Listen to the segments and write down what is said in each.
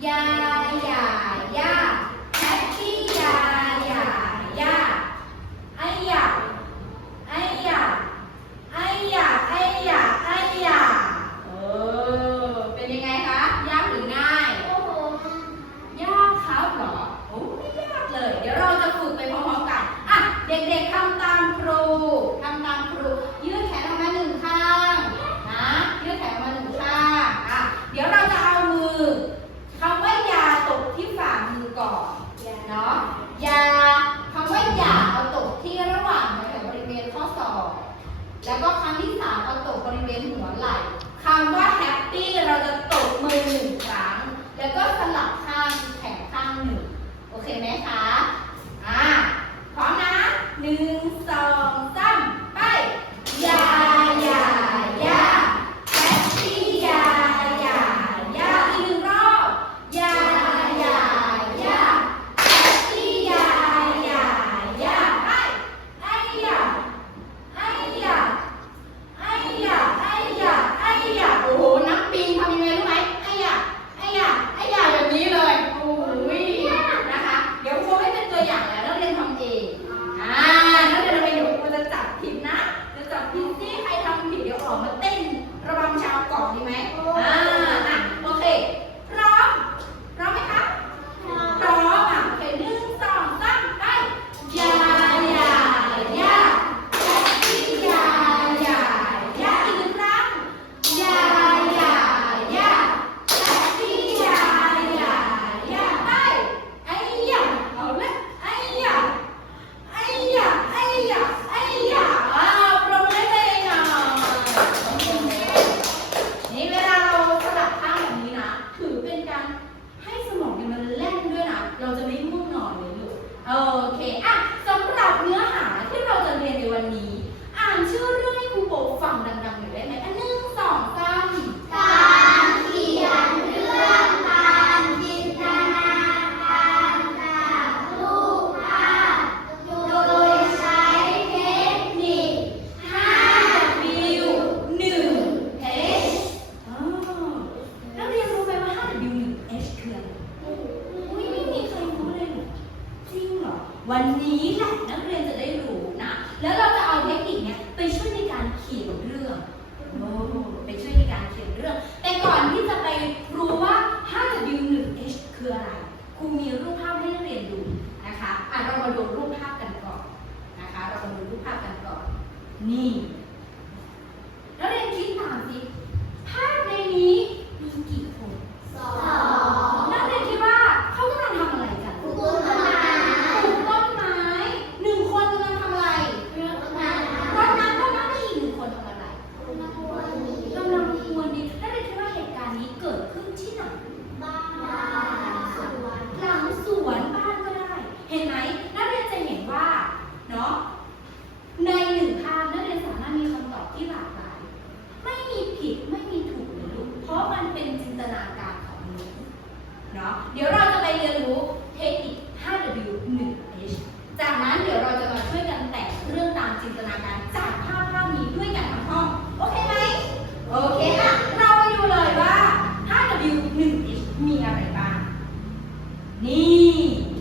Yeah. เาดูรูปภาพกันก่อนนะคะ เรามาดูรูปภาพกันก่อน นี่ 你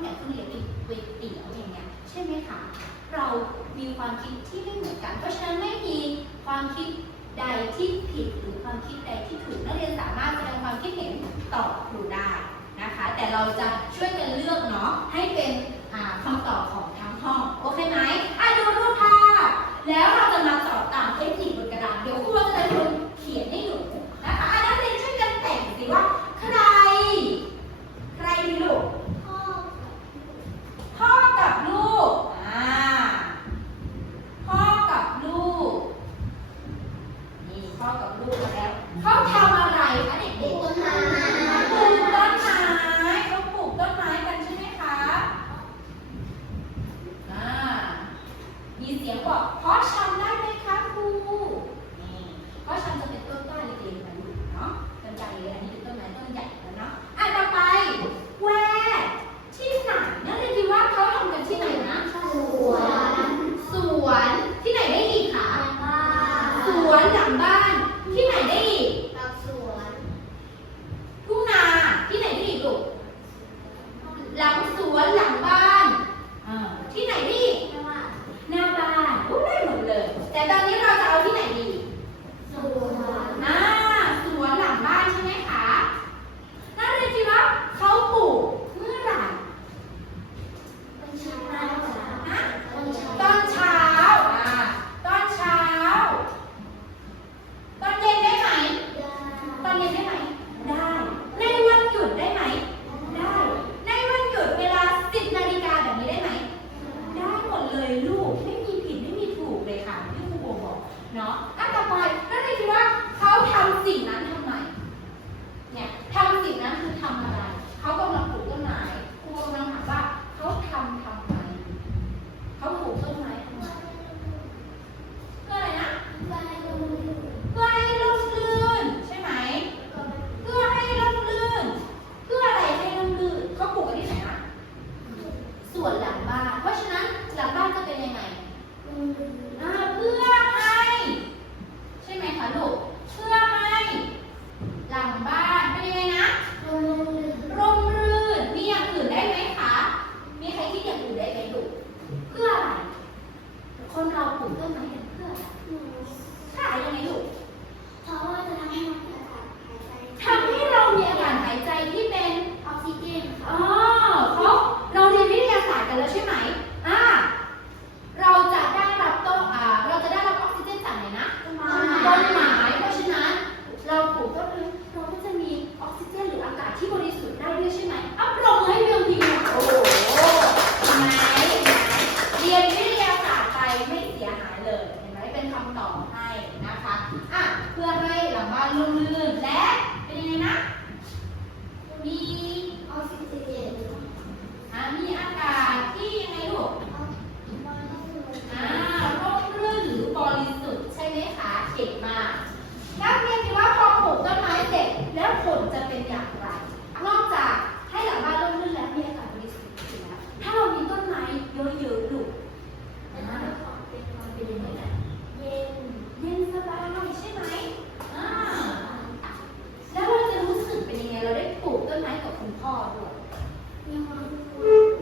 แกงข้าวเหนียวอีกก๋วยเตี๋ยวอย่างเงี้ยใช่ไหมคะเรามีความคิดที่ไม่เหมือนกัน เพราะฉะนั้นไม่มีความคิดใดที่ผิดหรือความคิดใดที่ถูกนักเรียนสามารถแสดงความคิดเห็นต่อครูได้นะคะ แต่เราจะช่วยกันเลือกเนาะให้เป็นคำตอบของทั้งห้องโอเคไหมอะดูรูปภาพแล้วเราจะมาตอบตามเทคนิค 有啊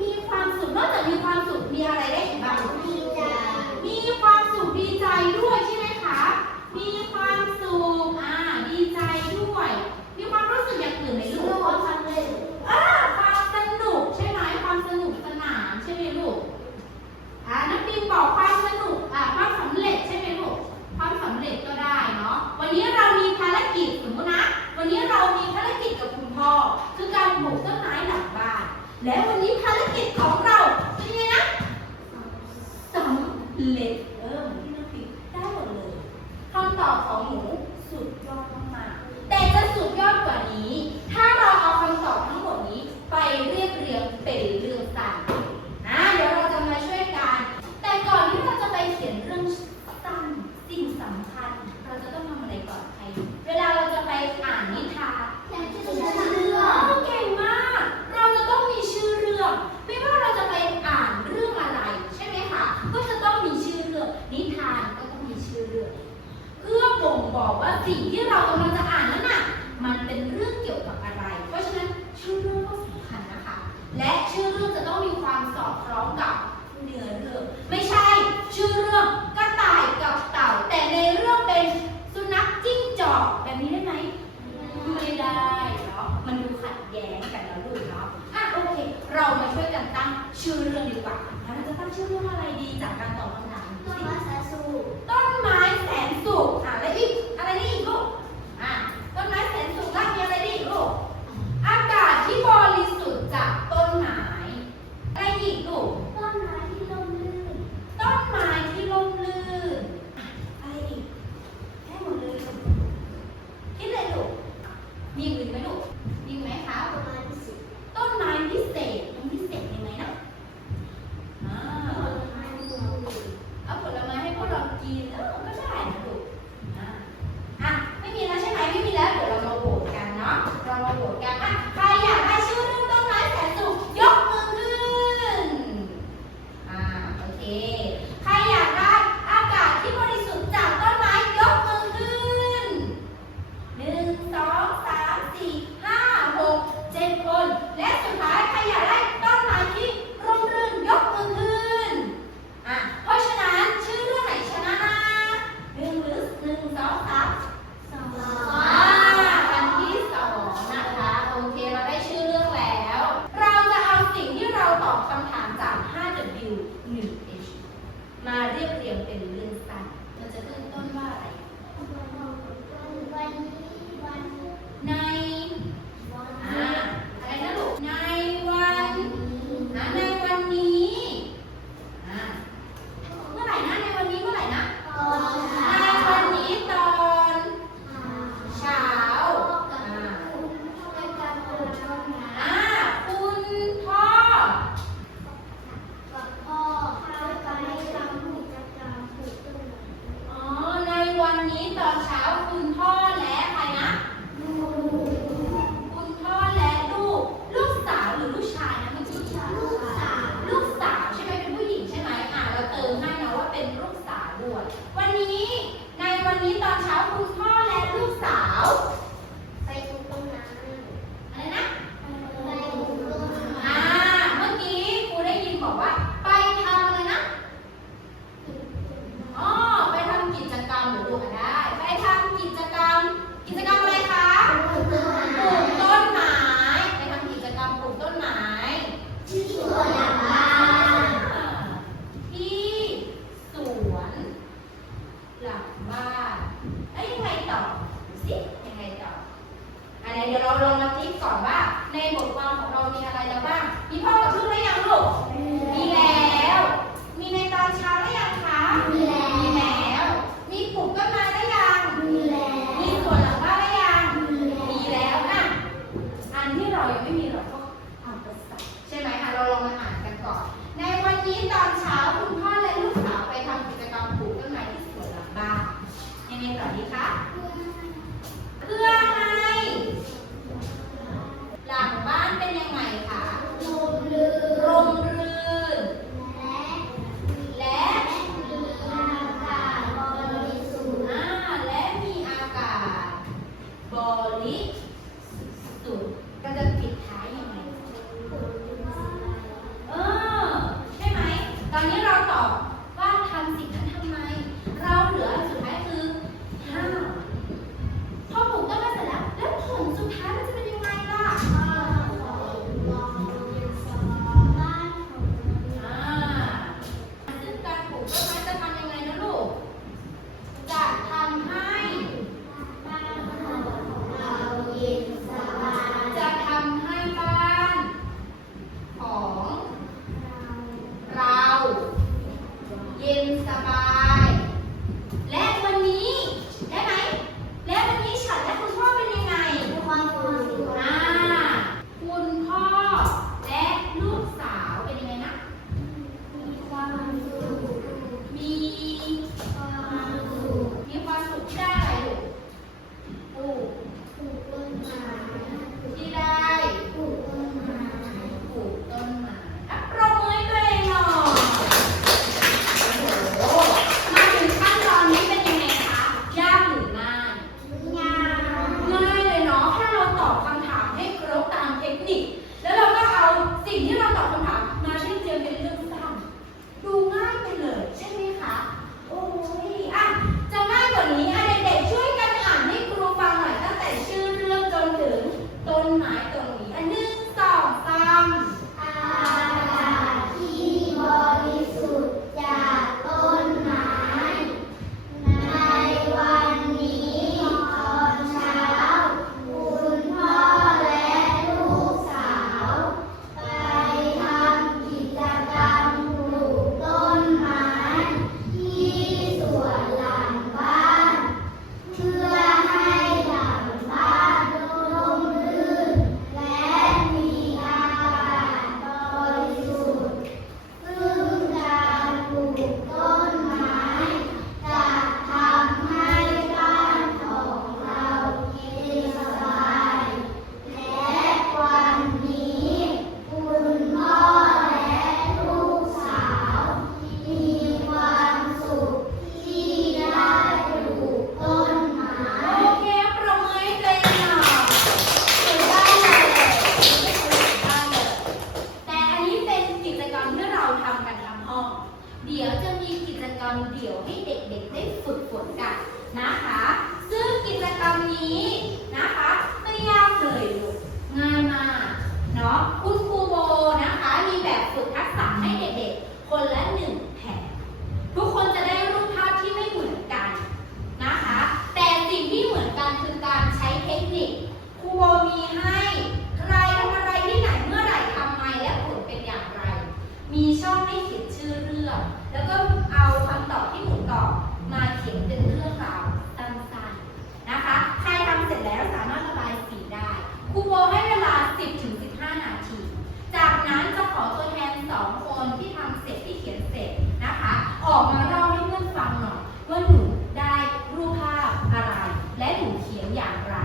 มีความสุขนอกจากมีความสุขมีอะไรได้อีกบ้าง แล้ววันนี้ภารกิจของเราเป็นไงนะสำเร็จเออที่นักศึกได้หมดเลยคำตอบของหนู Nah. เดี๋ยวจะมีกิจกรรมเดี่ยวให้เด็กๆได้ฝึกฝนกันนะคะ ซึ่งกิจกรรมนี้นะคะไม่ยากเลยลูกง่ายมากเนาะคุณครูโบนะคะมีแบบฝึกทัก ลือกแล้วก็เอาคำตอบที่หมุนตอบมาเขียนเป็นเรื่องราวสั้นๆนะคะ ใครทำเสร็จแล้วสามารถระบายสีได้ครูโบให้เวลา 10-15 นาที จากนั้นจะขอตัวแทน 2 คนที่ทำเสร็จที่เขียนเสร็จนะคะ ออกมาเล่าให้เพื่อนฟังหน่อยว่าหนูได้รูปภาพอะไร และหนูเขียนอย่างไร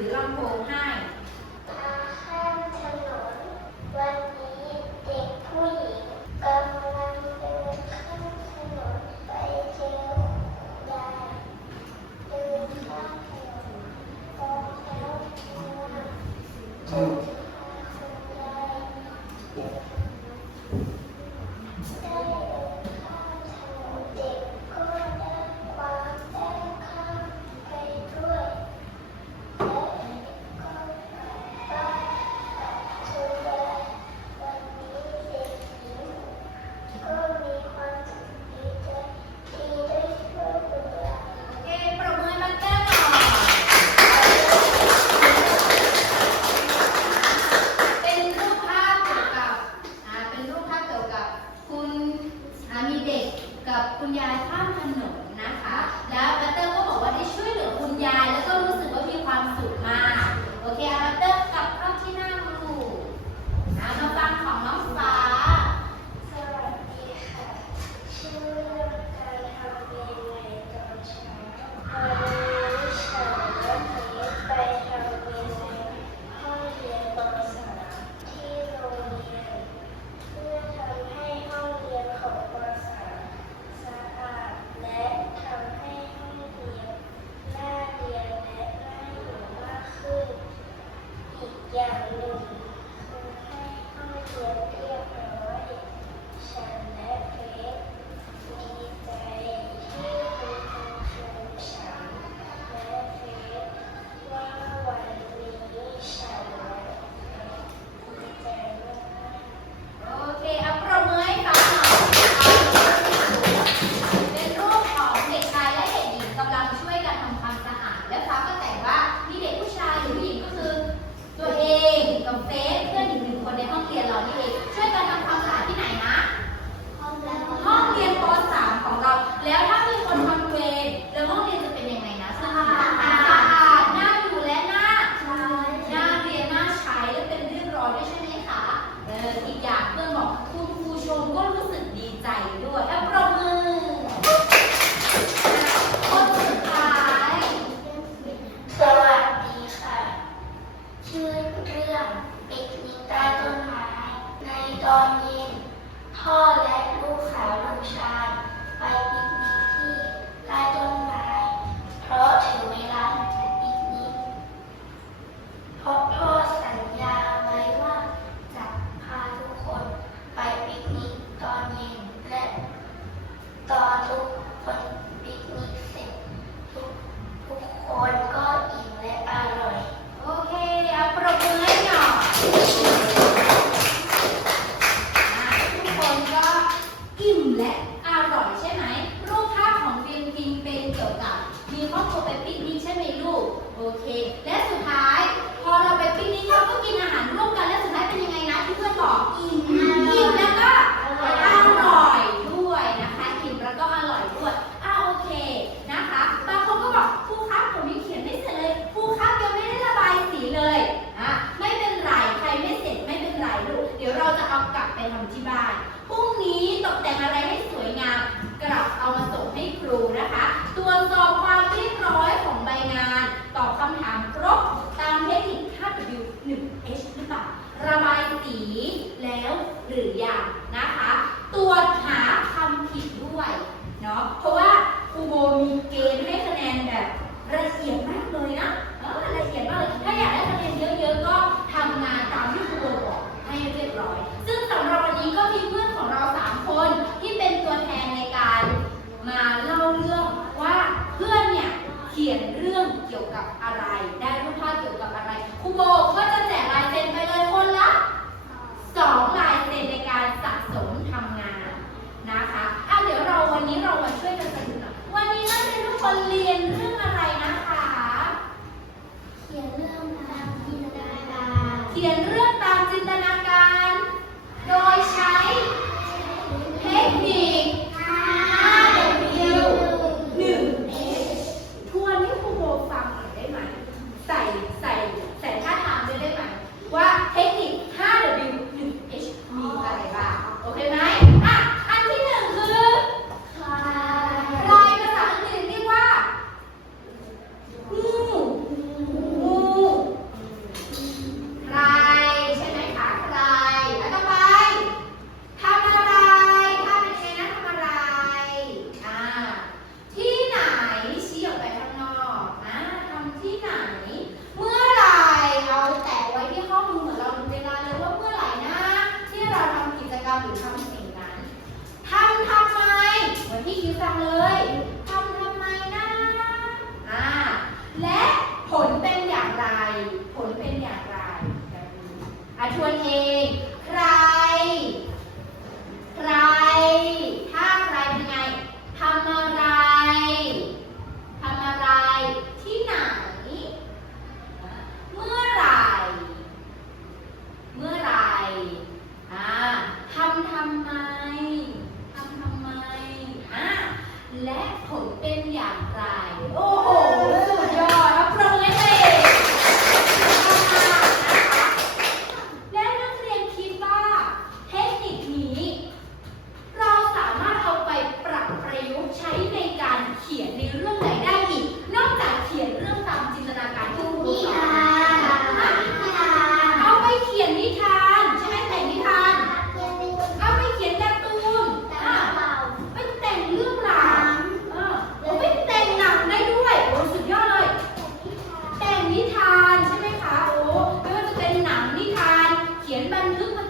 ถือลำโพงให้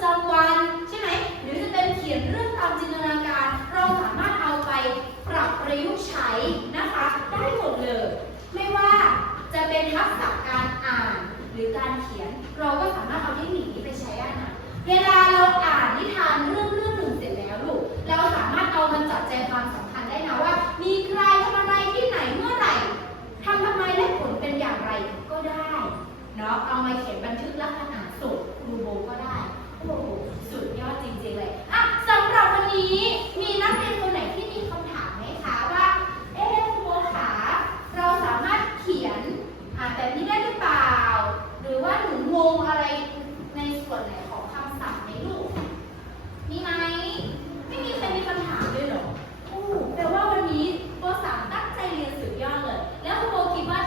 จำวัน ใช่ไหมหรือจะเป็นเขียนเรื่องตามจินตนาการ เราสามารถเอาไปปรับประยุกต์ใช้นะคะ ได้หมดเลย ไม่ว่าจะเป็นทักษะการอ่านหรือการเขียน เราก็สามารถเอาเทคนิคนี้ไปใช้ได้นะเวลาเราอ่านนิทานเรื่องเรื่องหนึ่งเสร็จแล้วลูกเราสามารถเอามันจับใจความสำคัญได้นะว่า มีใครทำอะไรที่ไหนเมื่อไหร่ทำทำไมและผลเป็นอย่างไรก็ได้เนาะเอามาเขียนบันทึกลักษณะสดครูโบก็ได้ สุดยอดจริงๆเลยอะสำหรับวันนี้มีนักเรียนคนไหนที่มีคำถามไหมคะว่า เอ๊ครูโบขาเราสามารถเขียนอ่าแบบนี้ได้หรือเปล่า หรือว่าหนูงงอะไรในส่วนไหนของคำศัพท์ในลูก มีไหม ไม่มีใครมีคำถามด้ยหรอแปลว่าวันนี้โบสามตั้งใจเรียนสุดยอดเลย แล้วครูโบคิดว่า